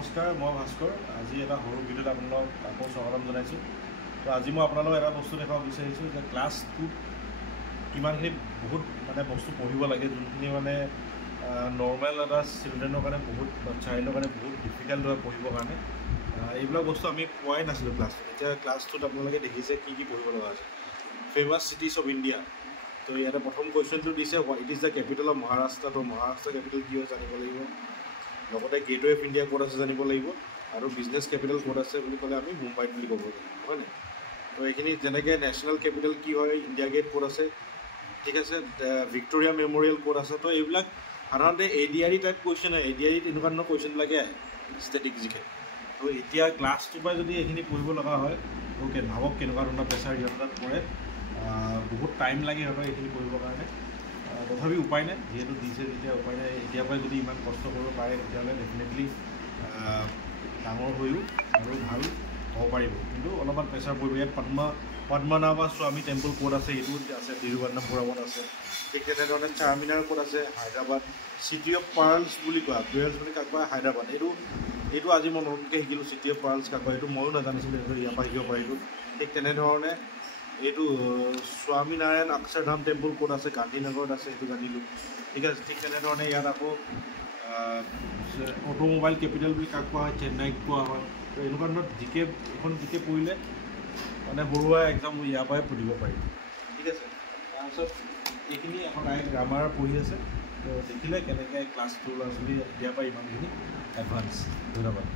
নমস্কাৰ, মই ভাস্কৰ। আজি এটা সৰু ভিডিঅ'ত আপোনালোকক আকৌ স্বাগতম জনাইছোঁ। তো আজি মই আপোনালোকক এটা বস্তু দেখাব বিচাৰিছোঁ যে ক্লাছ 2 কিমানখিনি বহুত বস্তু পঢ়িব লাগে, যোনখিনি নৰ্মেল এটা চিলড্ৰেনৰ কাৰণে বহুত চাইল্ডৰ কাৰণে বহুত ডিফিকাল্ট হয় পঢ়িবৰ কাৰণে। এইবিলাক বস্তু আমি পোৱাই নাছিলোঁ ক্লাছটোত। এতিয়া ক্লাছ 2ত আপোনালোকে দেখিছে কি কি পঢ়িব লগা আছে। Famous cities of India. তো ইয়াতে প্ৰথম কুৱেশ্যনটো দিছে, it is the capital of Maharashtra. তো মহাৰাষ্ট্ৰ কেপিটেল কি হয় জানিব লাগিব। লগতে গেটৱে অফ ইণ্ডিয়া ক'ত আছে জানিব লাগিব, আৰু বিজনেছ কেপিটেল ক'ত আছে বুলি ক'লে আমি মুম্বাইত বুলি ক'ব লাগিব, হয়নে? তো এইখিনি যেনেকৈ নেশ্যনেল কেপিটেল কি হয়, ইণ্ডিয়া গেট ক'ত আছে, ঠিক আছে, ভিক্টৰিয়া মেমৰিয়েল ক'ত আছে। তো এইবিলাক সাধাৰণতে ADRE টাইপ কুৱেশ্যন হয়। ADREত এনেকুৱা ধৰণৰ কুৱেশ্যনবিলাকে আহে ষ্টেটিক জিকে। তো এতিয়া ক্লাছ 2 পৰা যদি এইখিনি পঢ়িব লগা হয়, তো ভাবক কেনেকুৱা ধৰণৰ প্ৰেছাৰ সিহঁতৰ তাত পৰে। বহুত টাইম লাগে সিহঁতৰ এইখিনি কৰিবৰ কাৰণে। তথাপি উপায় নাই, যিহেতু দিছে যেতিয়া উপায় নাই। এতিয়াৰ পৰাই যদি ইমান কষ্ট কৰিব পাৰে তেতিয়াহ'লে ডেফিনেটলি ডাঙৰ হৈও আৰু ভাল হ'ব পাৰিব। কিন্তু অলপমান প্ৰেছাৰ পৰিব। ইয়াত পদ্মনাভা স্বামী টেম্পল ক'ত আছে সেইটো আছে, তিৰুৱনন্তপুৰমত আছে। ঠিক তেনেধৰণে চাৰমিনাৰ ক'ত আছে, হায়দৰাবাদ। চিটি অফ পাৰ্লছ বুলি কোৱা, পাৰ্লছ মানে কাক কয়, হায়দৰাবাদ। এইটো আজি মই নতুনকৈ শিকিলোঁ, চিটি অফ পাৰ্লছ কাক কয়। এইটো ময়ো নাজানিছিলোঁ, এইটো ইয়াৰ পৰা শিকিব পাৰিলোঁ। ঠিক তেনেধৰণে এইটো স্বামীনাৰায়ণ অক্ষৰধাম টেম্পল ক'ত আছে, গান্ধীনগৰত আছে, সেইটো জানিলোঁ। ঠিক আছে। ঠিক তেনেধৰণে ইয়াত আকৌ অট'মোবাইল কেপিটেল বুলি কাক কোৱা হয়, চেন্নাইক কোৱা হয়। তো এনেকুৱা ধৰণৰ এখন জিকে পঢ়িলে সৰুৱা এক্সাম ইয়াৰ পৰাই পঢ়িব পাৰি। ঠিক আছে। তাৰপিছত এইখিনি এখন ডাইৰেক্ট গ্ৰামাৰ পঢ়ি আছে। তো দেখিলে কেনেকৈ ক্লাছ 2 ল'ৰা ছোৱালী এতিয়াৰ পৰা ইমানখিনি এডভান্স। ধন্যবাদ।